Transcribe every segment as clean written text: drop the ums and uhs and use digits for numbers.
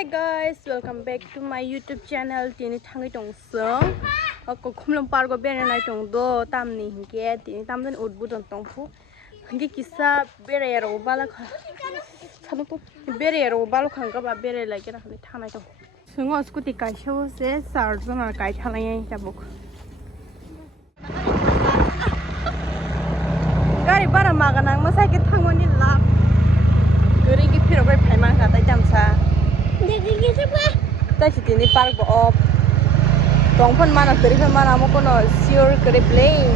Hi guys, welcome back to my YouTube channel. Tini thangi tong song. Ako Khumulwng park go berai nai tong do tamni hingke tini tamden udbudon tongpu. Hingke kisa berai ro bala kha. Sanu to berai ro bala khanga ba berai lagi ra thanai tong. Sungo scooty kaisho se sarjon ar kai thalai tabuk. Gari bara maganang masai ke thangoni lap. Guri ki phiro bai phaimang ka tai jamsa. Tại chỉ đi park bỏ tông phân mana tới phân mana một con nó siêu cái play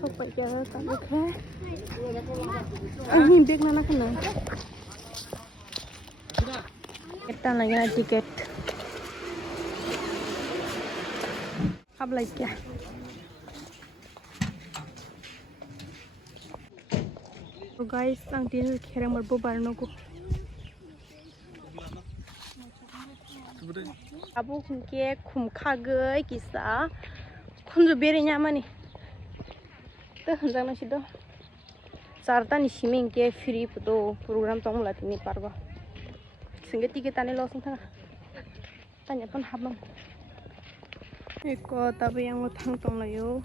sốc vậy cho tạm ok anh nhìn biết nó cái này kita lagi na tiket apa lagi ya So guys, ang tin kherang marbo barno ko. Abu khumke khumkha gei kisa. Khumju beri nyamani. To hanjang na sido. Charta ni siming ke free photo program tong latini parba. Singe tiket tani losong thanga. Tanya pon habang. Eko tabe yang thang tong layo.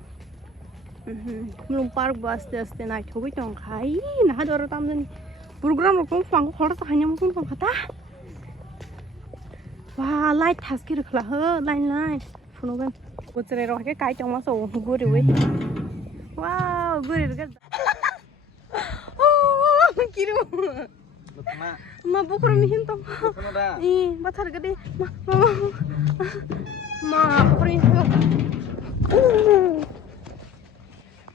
Khumulwng park aste aste naithok tong khai na hador tamden program rokong phang khor ta hanya mukun phang khata wa light thaski rkhla ho line phunogan bochre ro ke kai chong ma so guri we wow guri ga oh kiru ma bukro mi hin tong I bathar ga de ma bukro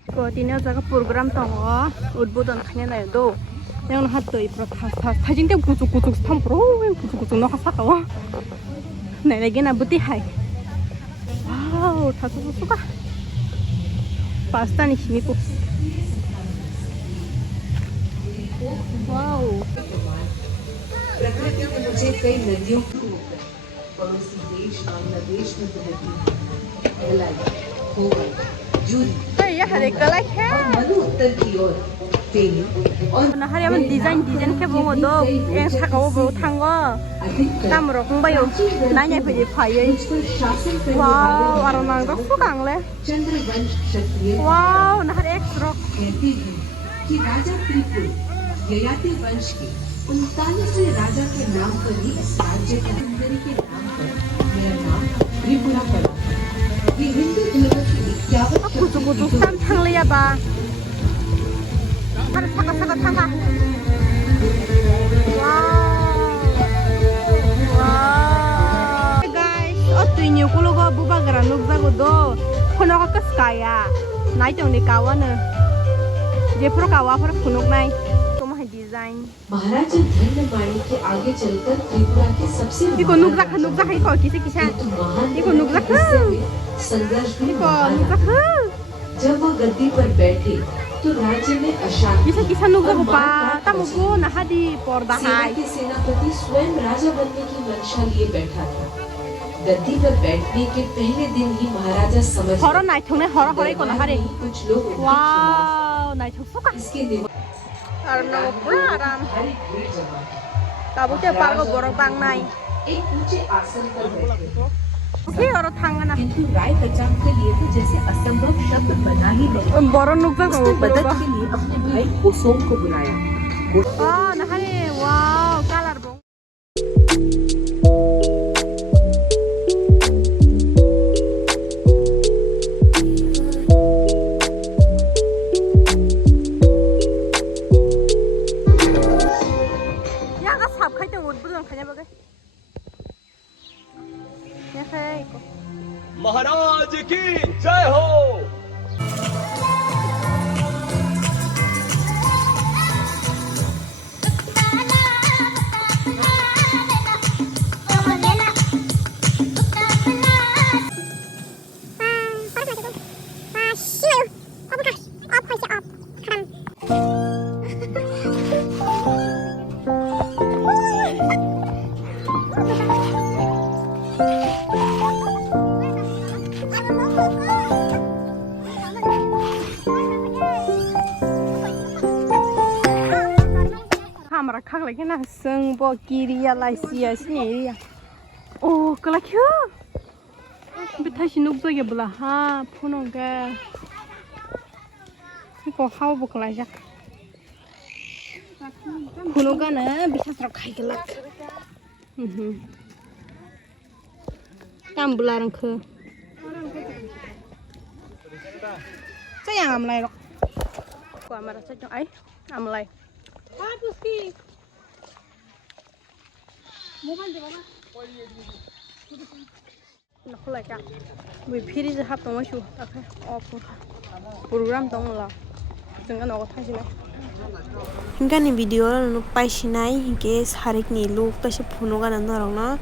ko tini jaga program tongo udbodon khane nai do yang hat toi pro thajing te kuchuk tham pro kuchuk no khasa kawa nai lagi na buti hai wow thasu suka pasta ni simi ko wow प्रकृति ने मुझे कई नदियों को पड़ोसी देश बांग्लादेश में बहती बेराई खुमलुंग जूरी ya hari kalai khe मधु उत्तर की ओर तेली और na hari am design ke bongo do en sakao bo thango tam ro kong bayo nanya phe phai शासन करने wow arona ro sukang le Chandravansh क्षत्रिय wow na hari ek ro कहते हैं कि राजा त्रिपुर ययाति वंश के 39वें राजा के नाम पर ही इस राज्य के सुंदरी के नाम पर मेरा नाम त्रिपुरा पड़ा। ये हिंदू धर्म की 51 kuchuk sam thang le ya ba har saka thanga wow guys otui nyu ko logo buba gara nuk jago do khono ka skaya nai tong ni kawana je pro kawa pro phunuk nai to ma design महाराजा धन्यवाणी के आगे चलकर त्रिपुरा के सबसे iko nuk jakha ko kisa iko nuk jakha संघर्ष भी iko nuk jakha जब वो गद्दी पर बैठे तो राज्य में अशांति kisa nuk jago pa tamuko na hadi porda सेना hai के सेनापति स्वयं राजा बनने की मंशा लिए बैठा था। गद्दी पर बैठने के पहले दिन ही महाराजा समझ horo nai thongne horo hore ko na hare कुछ लोग उनके wow nai thok suka खिलाफ इसके दिमाग arno pura aram भारी भीड़ जमा kabute pargo borok bang nai एक ऊंचे आसन पर बैठे ke oro thangana किंतु राय कचाम के लिए तो जैसे असंभव शब्द बना ही गए। boro nuk jago उसने मदद के लिए अपने भाई खुसोम को बुलाया। oh na hare wow color bong ya ga sap khai te ud bulon khanya bagai ya khai ko महाराज की जय हो। Oh, camera khác lại cái nào sưng bò kia lại xìa xí nhỉ ô cái là chưa biết thấy xin nút rồi cái bữa ha phun ông cái có hao bực lại chắc phun ông cái nữa biết sao khai cái lắc cam bữa làm khờ cái gì làm lại rồi quả mà sao cho ấy làm lại nó lại cả vì phía dưới hấp tông chú ta phải off program tông là từng cái nó có thay gì này Hingga video nó bay xin này cái sarik ni look ta sẽ phun cái nó rồi nó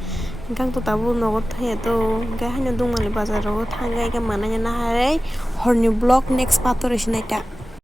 hingga tụi tao nó có thay to cái hai nhân dung mà bazar rồi thang cái mà nó nhà này horny blog next part rồi xin này cả